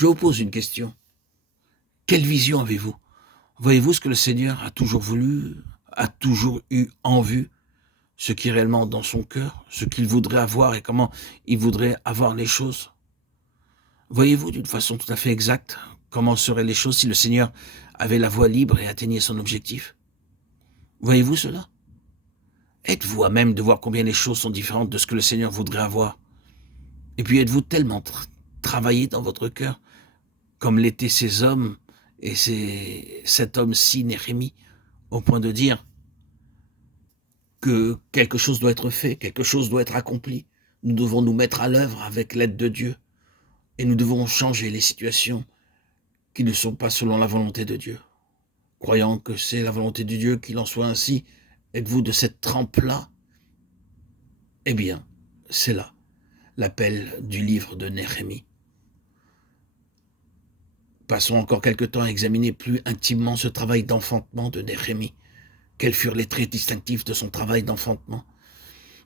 Je vous pose une question. Quelle vision avez-vous? Voyez-vous ce que le Seigneur a toujours voulu, a toujours eu en vue, ce qui est réellement dans son cœur, ce qu'il voudrait avoir et comment il voudrait avoir les choses? Voyez-vous d'une façon tout à fait exacte comment seraient les choses si le Seigneur avait la voie libre et atteignait son objectif? Voyez-vous cela? Êtes-vous à même de voir combien les choses sont différentes de ce que le Seigneur voudrait avoir? Et puis êtes-vous tellement travaillé dans votre cœur, comme l'étaient ces hommes et cet homme-ci, Néhémie, au point de dire que quelque chose doit être fait, quelque chose doit être accompli. Nous devons nous mettre à l'œuvre avec l'aide de Dieu et nous devons changer les situations qui ne sont pas selon la volonté de Dieu. Croyant que c'est la volonté de Dieu qu'il en soit ainsi, êtes-vous de cette trempe-là? Eh bien, c'est là l'appel du livre de Néhémie. Passons encore quelque temps à examiner plus intimement ce travail d'enfantement de Néhémie. Quels furent les traits distinctifs de son travail d'enfantement?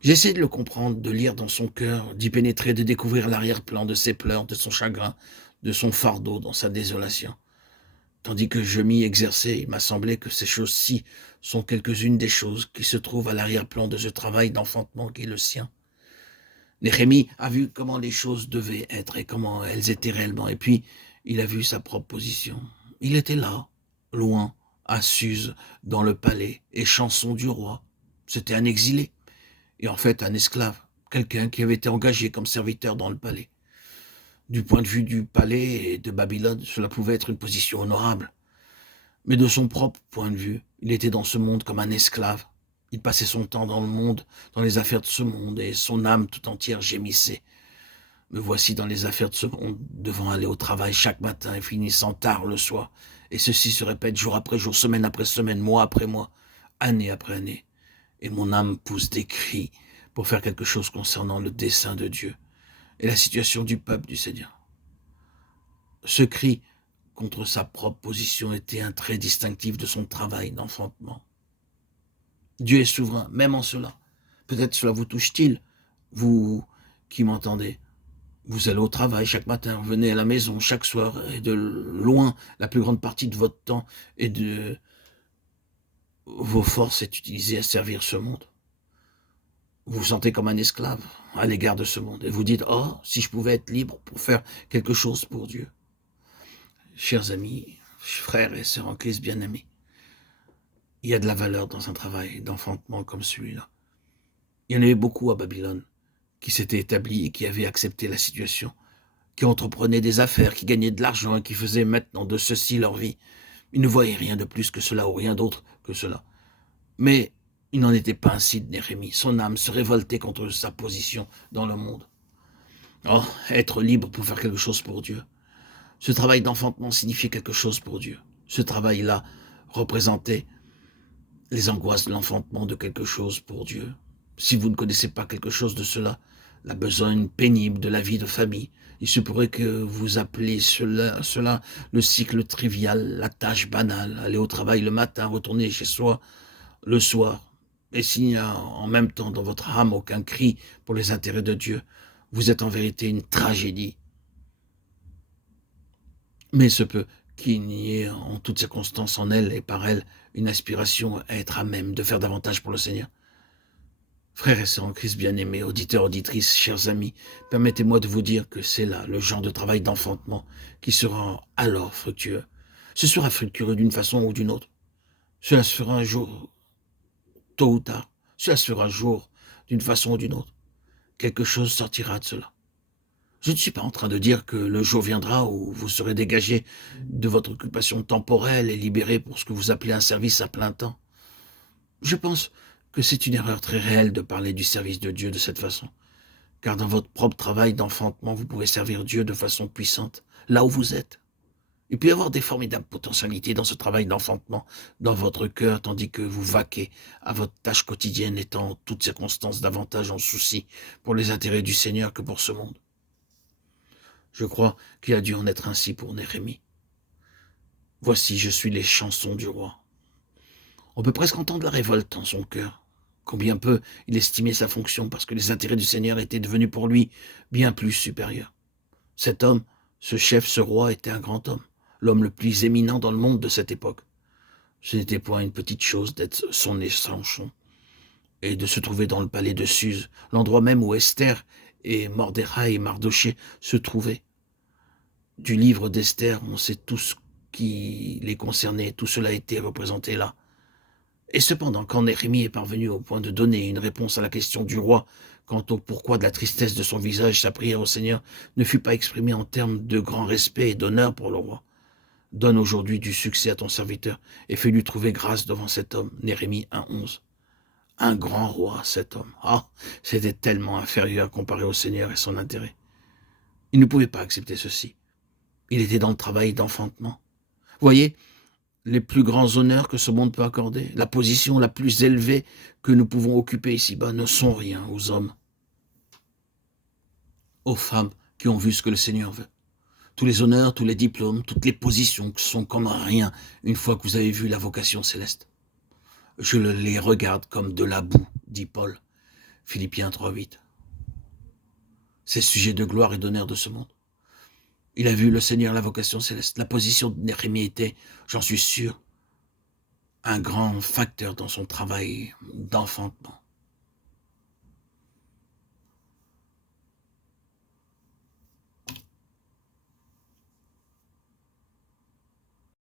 J'essaie de le comprendre, de lire dans son cœur, d'y pénétrer, de découvrir l'arrière-plan de ses pleurs, de son chagrin, de son fardeau dans sa désolation. Tandis que je m'y exerçais, il m'a semblé que ces choses-ci sont quelques-unes des choses qui se trouvent à l'arrière-plan de ce travail d'enfantement qui est le sien. Néhémie a vu comment les choses devaient être et comment elles étaient réellement, et puis il a vu sa propre position. Il était là, loin, à Suse, dans le palais, et chanson du roi. C'était un exilé, et en fait un esclave, quelqu'un qui avait été engagé comme serviteur dans le palais. Du point de vue du palais et de Babylone, cela pouvait être une position honorable. Mais de son propre point de vue, il était dans ce monde comme un esclave. Il passait son temps dans le monde, dans les affaires de ce monde, et son âme tout entière gémissait. Me voici dans les affaires de ce monde, devant aller au travail chaque matin et finissant tard le soir. Et ceci se répète jour après jour, semaine après semaine, mois après mois, année après année. Et mon âme pousse des cris pour faire quelque chose concernant le dessein de Dieu et la situation du peuple du Seigneur. Ce cri contre sa propre position était un trait distinctif de son travail d'enfantement. Dieu est souverain, même en cela. Peut-être cela vous touche-t-il, vous qui m'entendez. Vous allez au travail chaque matin, vous venez à la maison chaque soir, et de loin, la plus grande partie de votre temps et de vos forces est utilisée à servir ce monde. Vous vous sentez comme un esclave à l'égard de ce monde, et vous dites, oh, si je pouvais être libre pour faire quelque chose pour Dieu. Chers amis, frères et sœurs en Christ bien-aimés, il y a de la valeur dans un travail d'enfantement comme celui-là. Il y en avait beaucoup à Babylone qui s'étaient établis et qui avaient accepté la situation, qui entreprenaient des affaires, qui gagnaient de l'argent et qui faisaient maintenant de ceci leur vie. Ils ne voyaient rien de plus que cela ou rien d'autre que cela. Mais il n'en était pas ainsi de Néhémie. Son âme se révoltait contre sa position dans le monde. Oh, être libre pour faire quelque chose pour Dieu. Ce travail d'enfantement signifiait quelque chose pour Dieu. Ce travail-là représentait les angoisses de l'enfantement de quelque chose pour Dieu. Si vous ne connaissez pas quelque chose de cela, la besogne pénible de la vie de famille, il se pourrait que vous appelez cela le cycle trivial, la tâche banale, aller au travail le matin, retourner chez soi le soir. Et s'il n'y a en même temps dans votre âme aucun cri pour les intérêts de Dieu, vous êtes en vérité une tragédie. Mais il se peut qu'il n'y ait en toutes circonstances en elle et par elle une aspiration à être à même de faire davantage pour le Seigneur. Frères et sœurs en Christ bien-aimés, auditeurs, auditrices, chers amis, permettez-moi de vous dire que c'est là le genre de travail d'enfantement qui sera alors fructueux. Ce sera fructueux d'une façon ou d'une autre. Cela se fera un jour, tôt ou tard. Cela se fera un jour, d'une façon ou d'une autre. Quelque chose sortira de cela. Je ne suis pas en train de dire que le jour viendra où vous serez dégagé de votre occupation temporelle et libéré pour ce que vous appelez un service à plein temps. Je pense que c'est une erreur très réelle de parler du service de Dieu de cette façon, car dans votre propre travail d'enfantement, vous pouvez servir Dieu de façon puissante, là où vous êtes. Il peut y avoir des formidables potentialités dans ce travail d'enfantement, dans votre cœur, tandis que vous vaquez à votre tâche quotidienne, étant en toutes circonstances davantage en souci pour les intérêts du Seigneur que pour ce monde. Je crois qu'il a dû en être ainsi pour Néhémie. Voici, je suis les chansons du roi. On peut presque entendre la révolte en son cœur. Combien peu il estimait sa fonction parce que les intérêts du Seigneur étaient devenus pour lui bien plus supérieurs. Cet homme Ce chef, ce roi était un grand homme, l'homme le plus éminent dans le monde de cette époque. Ce n'était point une petite chose d'être son échanchon et de se trouver dans le palais de Suse, l'endroit même où Esther et Mordechai et Mardoché se trouvaient. Du livre d'Esther, on sait tout ce qui les concernait, tout cela était représenté là. Et cependant, quand Néhémie est parvenu au point de donner une réponse à la question du roi quant au pourquoi de la tristesse de son visage, sa prière au Seigneur ne fut pas exprimée en termes de grand respect et d'honneur pour le roi. Donne aujourd'hui du succès à ton serviteur et fais-lui trouver grâce devant cet homme. Néhémie 1:11. Un grand roi, cet homme. Ah, c'était tellement inférieur comparé au Seigneur et son intérêt. Il ne pouvait pas accepter ceci. Il était dans le travail d'enfantement. Voyez, les plus grands honneurs que ce monde peut accorder, la position la plus élevée que nous pouvons occuper ici-bas ne sont rien aux hommes, aux femmes qui ont vu ce que le Seigneur veut. Tous les honneurs, tous les diplômes, toutes les positions sont comme rien une fois que vous avez vu la vocation céleste. Je les regarde comme de la boue, dit Paul, Philippiens 3:8. C'est sujet de gloire et d'honneur de ce monde. Il a vu le Seigneur, la vocation céleste. La position de Néhémie était, j'en suis sûr, un grand facteur dans son travail d'enfantement.